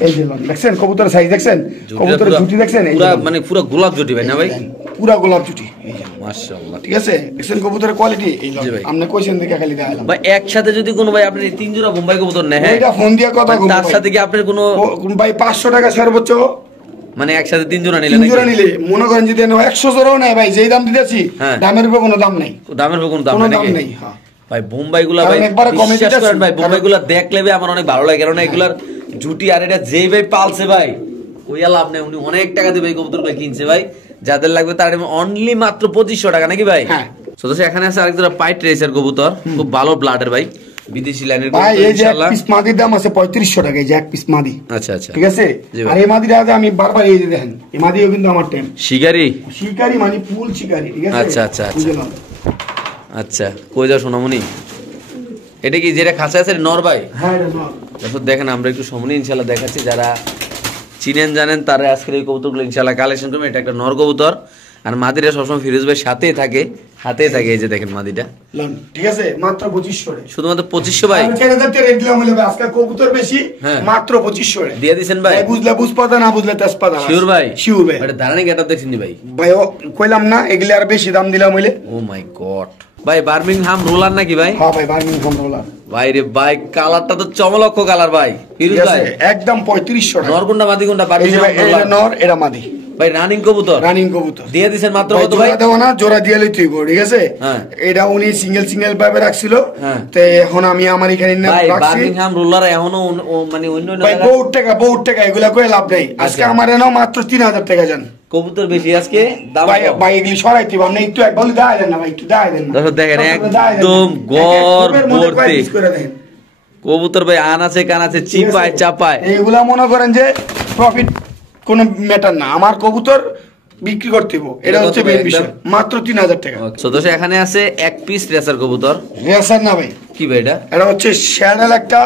এই যে দেখছেন কবুতরের সাইজ দেখছেন, কবুতরের জুটি দেখছেন, পুরো মানে পুরো গোলাপ জুটি ভাই না ভাই? পুরো গোলাপ জুটি, মাশাআল্লাহ। ঠিক আছে দেখছেন কবুতরের কোয়ালিটি এই ভাই। আপনি কইছেন দেখে খালি দেখাইলাম ভাই। একসাথে যদি কোনো ভাই আপনি 3 জোড়া বোম্বাই কবুতর নেয়, এটা ফোন দিয়ে কথা বলবো, তার সাথে কি আপনার কোনো ভাই 500 টাকা সর্বোচ্চ, মানে একসাথে 3 জোড়া নিলে? 3 জোড়া নিলে মনে করেন যদি 100 জোড়াও নেয় ভাই, যেই দাম দিতেছি দামের উপর কোনো দাম নাই। দামের উপর কোনো দাম নাই ভাই। বোম্বাইগুলা ভাই একবারে কমে বিশ্বাস করেন ভাই, বোম্বাইগুলা দেখলে ভাই আমার অনেক ভালো লাগে, কারণ এগুলার জুটি আর এটা যেই ভাই পালছে ভাই ওই লাভ নেই। উনি অনেক টাকা দিয়ে ভাই কবুতরগুলো কিনছে ভাই, যাদের লাগবে তার অনলি মাত্র 2500 টাকা নাকি ভাই? হ্যাঁ। এখানে আছে আরেক জোড়া পাইট রেসার কবুতর, খুব ভালো ব্লাডের ভাই, বিদেশি লাইনের ভাই। এই যে এক পিস মাদির দাম আছে 3500 টাকা, এই যে এক পিস মাদি। আচ্ছা আচ্ছা ঠিক আছে। আর এই মাদিটা আমি বারবার এই যে দেখেন, এই মাদিও কিন্তু আমার টাইম শিকারি, শিকারি মানে ফুল শিকারি। ঠিক আছে। আচ্ছা আচ্ছা আচ্ছা আচ্ছা। কই যাও সোনামণি? এটা কি যেটা খাঁচা আছে নর ভাই? হ্যাঁ এটা নর। তারপর দেখেন আমরা একটু সমনি ইনশাআল্লাহ দেখাচ্ছি, যারা চিনেন জানেন তারা আজকের এই কবুতরগুলো ইনশাআল্লাহ কালেকশন করবেন। এটা একটা নর কবুতর, আর মাদিরা সবসময় ফিরোজ ভাই সাথেই থাকে, হাতেই থাকে। এই যে দেখেন মাদিটা, ঠিক আছে মাত্র 2500 টাকা, শুধুমাত্র 2500 ভাই। 4000 টাকা রেট দিলাম বলে আজকে কবুতর বেশি, মাত্র 2500 টাকা দিয়ে দিবেন ভাই। বুঝলে বুঝপাতা না বুঝলে তেজপাতা। শিওর ভাই? শিওর ভাই। এটা দাঁড়ানি গেটআপ দেখছেন ভাই? ভাই কইলাম না এগুলা আর বেশি দাম দিলাম হইলে। ও মাই গড ভাই, বার্মিংহাম রোলার নাকি ভাই? হ্যাঁ ভাই বার্মিংহাম রোলার ভাই রে ভাই, কালারটা তো চমলক্ষ কালার ভাই। ফিরোজ ভাই একদম 3500 টাকা। নর কোনটা মাদি কোনটা? এটা নর এটা মাদি ভাই। রানিং কবুতর? রানিং কবুতর দিয়ে দিবেন মাত্র কত ভাই? দেব না, জোড়া দিয়ে লই তুই। ঠিক আছে। এটা উনি সিঙ্গেল সিঙ্গেল ভাবে রাখছিল, তো এখন আমি আমার এখানে ভাই রাখছি। বার্মিংহাম রোলার এখনো মানে অন্য ভাই বহুত টাকা এগুলা কই লাভ নাই। আজকে আমার এনো মাত্র 3000 টাকা জান। কবুতর বেশি আজকে দাম। ভাই ভাই এগুলি সরাইতে আপনি একটু এক বলি দাও দেন না ভাই, একটু দাও দেন না। দর্শক দেখেন একদম গড় কবুতর ভাই, আন আছে কান আছে, চিপায় চাপায়। এইগুলা মনে করেন যে প্রফিট কোনো ম্যাটার না, আমার কবুতর বিক্রি করতে হইব, এটা হচ্ছে মেইন বিষয়। মাত্র 3000 টাকা। তো দর্শক এখানে আছে এক পিস রেসার কবুতর। রেসার না ভাই, কি ভাই এটা? এটা হচ্ছে শ্যাডেল একটা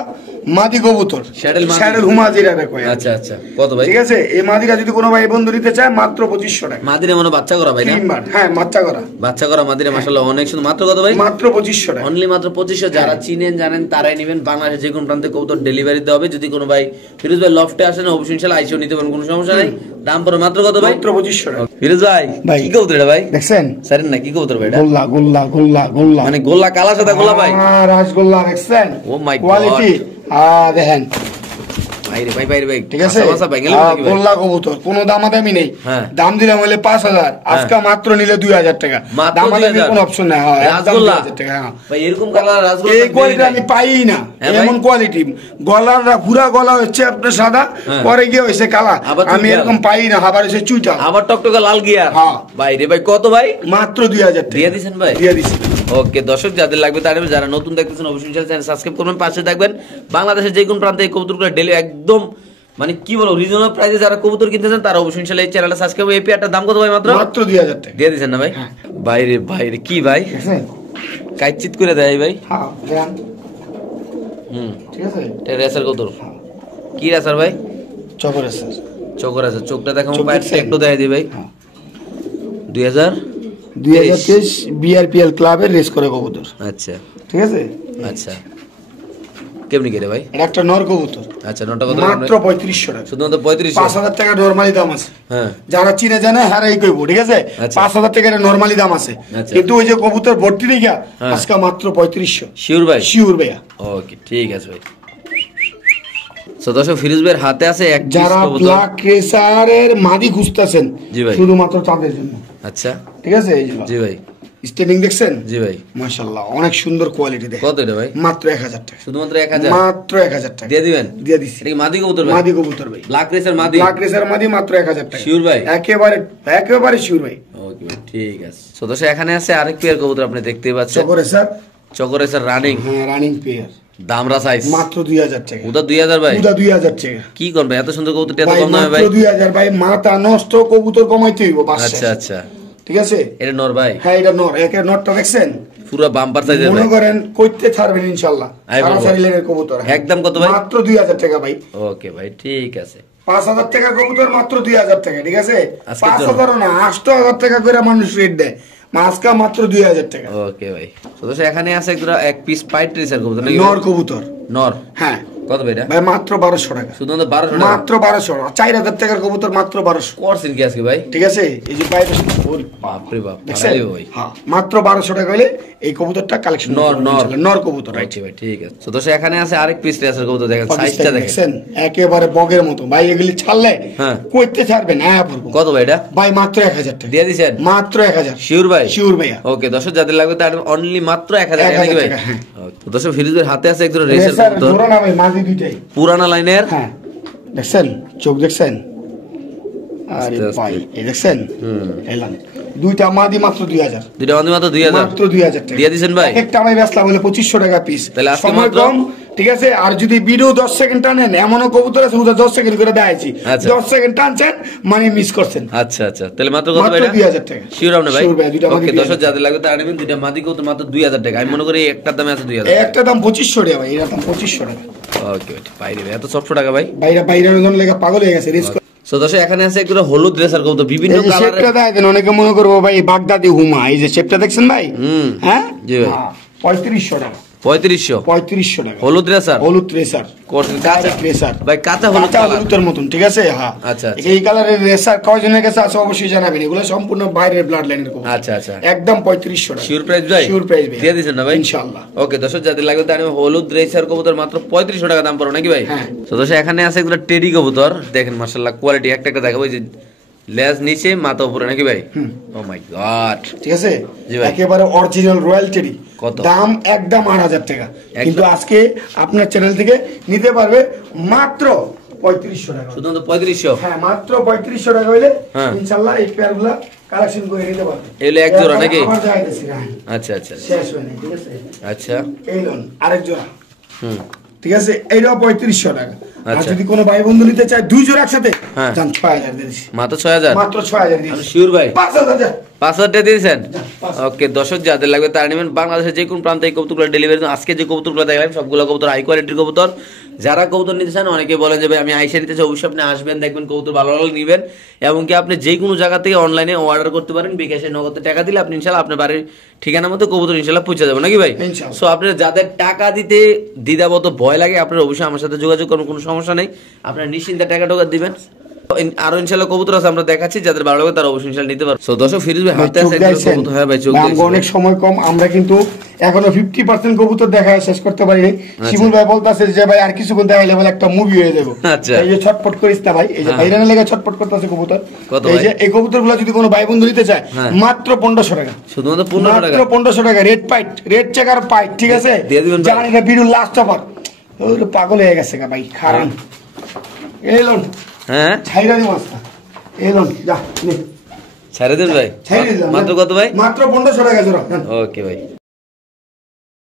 মাদি কবুতর, শ্যাডেল হুমাজিরা কয়। আচ্ছা আচ্ছা, কত ভাই? ঠিক আছে, এই মাদিরা যদি কোনো ভাই বন্ধু নিতে চায় মাত্র 2500 টাকা। মাদিরা মনে বাচ্চা করা ভাই না? হ্যাঁ বাচ্চা করা, বাচ্চা করা মাদিরা মাশাআল্লাহ অনেক সুন্দর। মাত্র কত ভাই? মাত্র 2500 টাকা। অনলি মাত্র 2500। যারা চিনেন জানেন তারাই নেবেন। বাংলাদেশের যে কোনো প্রান্তে কবুতর ডেলিভারি দেওয়া হবে। যদি কোনো ভাই ফিরোজ ভাই লফটে আসেন অবশ্যই ইনশাআল্লাহ আইসিও নিতে পারেন, কোনো সমস্যা নেই। দাম পড়ে মাত্র কত ভাই? মাত্র 2500 টাকা। ফিরোজ ভাই কি কবুতর এটা ভাই? দেখছেন সারেন না, কি কবুতর ভাই এটা? গোল্লা গোল্লা গোল্লা গোল্লা, মানে গোল্লা কালা সাদা গোল্লা ভাই? রাসগোল্লা দেখছেন? ও মাই গড, কোয়ালিটি দেখেন বাইরে ভাই বাইরে ভাই, ঠিক আছে। গোল্লা কবুতর কোনো দামাদামি নেই, দাম দিলাম হলে 5000, আজকে মাত্র নিলে 2000 টাকা। দামাদামি কোনো অপশন নাই। হ্যাঁ রাসগোল্লা ভাই, এরকম কালার রাসগোল্লা এই কোয়ালিটি আমি পাই না, এমন কোয়ালিটি। গলার পুরা গলা হচ্ছে আপনার সাদা, পরে গিয়ে হইছে কালা, আমি এরকম পাই না। আবার হইছে চুইটা, আবার টকটকা লাল গিয়ার। হ্যাঁ ভাই রে ভাই, কত ভাই? মাত্র 2000 টাকা দিয়ে দিবেন ভাই? দিয়ে দিছি। ওকে দর্শক, যাদের লাগবে তারা যারা নতুন দেখতেছেন অবশ্যই চ্যানেল সাবস্ক্রাইব করবেন, পাশে থাকবেন। বাংলাদেশের যে কোন প্রান্তে এই কবুতরগুলো ডেলি একদম মানে কি বলবো রিজনেবল প্রাইসে যারা কবুতর কিনতে চান তারা অবশ্যই ইনশাআল্লাহ এই চ্যানেলটা সাবস্ক্রাইব। এই পেয়ারটার দাম কত ভাই? মাত্র 2000 টাকা দিয়ে দিবেন না ভাই? বাইরে বাইরে কি ভাই কাইচিত করে দেয় ভাই? হ্যাঁ দেন। ঠিক আছে, এটা রেসার কবুতর। কি রেসার ভাই? চকর রেসার। চকর রেসার। চোখটা দেখাও বাইরে একটু দেখাই দিই ভাই। 2023 বিআরপিএল ক্লাবের রেস করে কবুতর। আচ্ছা ঠিক আছে। আচ্ছা কেমনি কেটে ভাই? এটা একটা নর কবুতর। আচ্ছা নটা কত? মাত্র 3500 টাকা। শুধুমাত্র 3500। 5000 টাকা নরমালি দাম আছে। হ্যাঁ যারা চিনে জানে হারাই কইব, ঠিক আছে। 5000 টাকা নরমালি দাম আছে, কিন্তু ওই যে কবুতর ভর্তি নেই গা, আজকে মাত্র 3500। শিওর ভাই? শিওর ভাইয়া। ওকে ঠিক আছে ভাই। সো দর্শক ফিরোজ ভাইয়ের হাতে আছে এক পিস যারা কবুতর। ব্ল্যাক রেসারের মাদি খুঁজতেছেন জি ভাই, শুধুমাত্র তাদের জন্য। আচ্ছা ঠিক আছে, এই যে জি ভাই স্টেনিং দেখছেন? জি ভাই মাশাআল্লাহ অনেক সুন্দর কোয়ালিটি। দেখেন কত এটা ভাই? মাত্র 1000 টাকা। শুধুমাত্র 1000? মাত্র 1000 টাকা দিয়ে দিবেন? দিয়ে দিছি। এটা কি মাদি কবুতর ভাই? মাদি কবুতর ভাই, ব্ল্যাক রেসার মাদি। ব্ল্যাক রেসার মাদি মাত্র 1000 টাকা। শিওর ভাই? একেবারে একেবারে শিওর ভাই। ওকে ভাই ঠিক আছে। সো দর্শক এখানে আছে আরেক পেয়ার কবুতর, আপনি দেখতেই পাচ্ছেন। চকর রেসার। চকর রেসার রানিং। হ্যাঁ রানিং পেয়ার। দামরা সাইজ মাত্র 2000 টাকা। ওটা 2000 ভাই? ওটা 2000 টাকা। কি করবে এত সুন্দর কবুতরটা এত ভাই কম দামে ভাই? মাত্র 2000 ভাই, মাথা নষ্ট কবুতর কমাইতে হইব। আচ্ছা আচ্ছা ঠিক আছে। এটা নর ভাই? হ্যাঁ এটা নর। একের নরটা দেখছেন? পুরো বাম্পার সাইজের ভাই। মনে করেন কইতে ছাড়বেন ইনশাআল্লাহ। সারাসারি লেনের কবুতর। একদম কত ভাই? মাত্র 2000 টাকা ভাই। ওকে ভাই ঠিক আছে। 5000 টাকা কবুতর মাত্র 2000 টাকা। ঠিক আছে, 5000 না 8000 টাকা করে মানুষ রেট দেয়, মাছকা মাত্র 2000 টাকা। ওকে ভাই। তো দর্শক এখানে আছে এক পিস পাইট রেসার কবুতর। নর কবুতর। নর? হ্যাঁ। কত ভাই এটা? ভাই মাত্র 1200 টাকা। শুধুমাত্র 1200 টাকা? মাত্র 1200। 4000 টাকার কবুতর মাত্র 1200। করছেন কি আজকে ভাই? ঠিক আছে, এই যে বাইরে বাপ রে বাপ দেখছেন? ভাই হ্যাঁ মাত্র 1200 টাকা হলে এই কবুতরটা কালেকশন। নর নর নর কবুতর। রাইট ভাই ঠিক আছে। তো দর্শক এখানে আছে আরেক পিস রেসার কবুতর, দেখেন সাইজটা দেখেন একেবারে বগের মতো ভাই। এগুলি ছাড়লে হ্যাঁ কইতে ছাড়বেন। হ্যাঁ পড়বো। কত ভাই এটা? ভাই মাত্র 1000 টাকা দিয়ে দিবেন? মাত্র 1000। শিওর ভাই? শিওর ভাইয়া। ওকে দর্শক যাদের লাগবে তার অনলি মাত্র 1000 টাকা নাকি ভাই? হ্যাঁ। তো দর্শক ফিরোজের হাতে আছে একজন রেসার কবুতর। জোড়া না ভাই, মাঝে দুইটাই পুরানা লাইনের। হ্যাঁ দেখছেন চোখ দেখছেন? আরে ভাই এই দেখছেন? এলান দুইটা মাদি মাত্র 2000। দুইটা মাদি মাত্র 2000? মাত্র 2000 টাকা দিয়ে দিবেন ভাই? একটা আমি বেচলাম হলো 2500 টাকা পিস। তাহলে আজকে সময় মাত্র কম। ঠিক আছে, আর যদি ভিডিও 10 সেকেন্ড টানেন এমনও কবুতর আছে 10 সেকেন্ড করে দেখাইছি। 10 সেকেন্ড টানছেন মানে মিস করছেন। আচ্ছা আচ্ছা, তাহলে মাত্র কত ভাই? 2000 টাকা। শিওর আপনি ভাই? শিওর ভাই, দুইটা মাদি। ওকে দর্শক যাদের লাগবে তারা নেবেন। দুইটা মাদি কবুতর মাত্র 2000 টাকা। আমি মনে করি একটার দামে আছে 2000। একটা দাম 2500 টাকা ভাই, এর দাম 2500 টাকা। ওকে ভাই বাইরে এত 700 টাকা ভাই? বাইরের জন্য লেগে পাগল হয়ে গেছে রিস্ক। সো দর্শক এখানে আছে একটা হলুদ রেসার কবুতর বিভিন্ন কালারের। শেপটা দেখেন, অনেকে মনে করবো ভাই বাগদাদি হুমা। এই যে শেপটা দেখছেন ভাই? হ্যাঁ জি ভাই। 3500 টাকা। 3500 টাকা হলুদ রেসার। হলুদ রেসার কাঁচা রেসার ভাই, কাঁচা হলুদের মতন। ঠিক আছে। হ্যাঁ আচ্ছা। এই কালারের রেসার কয়জনের কাছে আছে অবশ্যই জানাবেন। এগুলো সম্পূর্ণ বাইরের ব্লাড লাইনের কবুতর। আচ্ছা আচ্ছা, একদম 3500 টাকা। শিওর প্রাইস ভাই? শিওর প্রাইস ভাই, দিয়ে দিবেন না ভাই? ইনশাআল্লাহ। ওকে দর্শক যাদের লাগবে তার হলুদ রেসার কবুতর মাত্র 3500 টাকা দাম পড়ো নাকি ভাই? হ্যাঁ। তো দর্শক এখানে আছে একটা টেডি কবুতর, দেখেন মাশাআল্লাহ কোয়ালিটি একটা একটা দেখাবো। এই যে লেজ নিচে মাথা উপরে নাকি ভাই? ও মাই গড। ঠিক আছে, একেবারে অরিজিনাল রয়্যাল টেডি। কত দাম? একদম 8000 টাকা। কিন্তু আজকে আপনার চ্যানেল থেকে নিতে পারবে মাত্র 3500 টাকা। শুধুমাত্র 3500? হ্যাঁ মাত্র 3500 টাকা হইলে ইনশাআল্লাহ এই পেয়ারগুলো কালেকশন করে নিতে পারবে। এলে এক জোড়া নাকি? আমার যাইতেছি না। আচ্ছা আচ্ছা, শেষ হয়নি। ঠিক আছে। আচ্ছা এই লোন আরেক জোড়া। ঠিক আছে, এইটাও 3500 টাকা। আর আচ্ছা। যদি কোনো ভাই বন্ধু নিতে চায় 2 জোড়া একসাথে হ্যাঁ। জান 6000 দিয়েছি, মাত্র 6000, মাত্র 6000 আমি দিয়েছি। শিওর ভাই 5000 যা 5000 টাকা দিয়েছেন। 5000 ওকে দর্শক যাদের লাগবে তারা নেবেন। বাংলাদেশের যে কোনো প্রান্তে এই কবুতরগুলো ডেলিভারি। আজকে যে কবুতরগুলো দেখলাম সবগুলো কবুতর হাই কোয়ালিটির কবুতর। যারা কবুতর নিতে চান, অনেকে বলেন যে ভাই আমি আইসা নিতে চাই, অবশ্যই আপনি আসবেন, দেখবেন কবুতর ভালো ভালো নিবেন। এবং কি আপনি যে কোনো জায়গা থেকে অনলাইনে অর্ডার করতে পারেন, বিকাশে নগদে টাকা দিলে আপনি ইনশাল্লাহ আপনার বাড়ির ঠিকানা মতো কবুতর ইনশাল্লাহ পৌঁছে যাবে, নাকি ভাই? ইনশাআল্লাহ। সো আপনার যাদের টাকা দিতে দ্বিধাবোধ ভয় লাগে, আপনারা অবশ্যই আমার সাথে যোগাযোগ করুন, কোনো সমস্যা নেই। আপনারা নিশ্চিন্তে টাকা টোকা দিবেন। আরো ইনশাল্লাহ কবুতর আছে আমরা দেখাচ্ছি, যাদের ভালো লাগে তারা অবশ্যই ইনশাল্লাহ নিতে পারবে। সো দর্শক ফিরোজ ভাই হাতে আছে একটা কবুতর। হ্যাঁ ভাই চোখ ভাই, দিয়েছি। অনেক সময় কম, আমরা কিন্তু এখনো 50% কবুতর দেখা শেষ করতে পারিনি। শিমুল ভাই বলতাছে যে ভাই আর কিছুক্ষণ দেখাইলে বলে একটা মুভি হয়ে যাবে। আচ্ছা। এই যে ছটপট করিস না ভাই, এই যে ভাইরানের লেগে ছটপট করতেছে কবুতর। কত এই ভাই? যে এই কবুতরগুলো যদি কোনো ভাই বন্ধু নিতে চায়, হ্যাঁ। মাত্র 1500 টাকা, শুধুমাত্র 1500 টাকা। মাত্র 1500 টাকা। রেড পাইট, রেড চেকার পাইট, ঠিক আছে? দিয়ে দিবেন ভাই। জানেন এটা ভিডিও লাস্ট অফার। ওই পাগল হয়ে গেছে গা ভাই, খারান এই লোন হ্যাঁ ছাইরা দি মাছটা, এই লোন যা নে ছেড়ে দেন ভাই। ছাইরা দিলাম। মাত্র কত ভাই? মাত্র 1500 টাকা জোড়া। ওকে ভাই।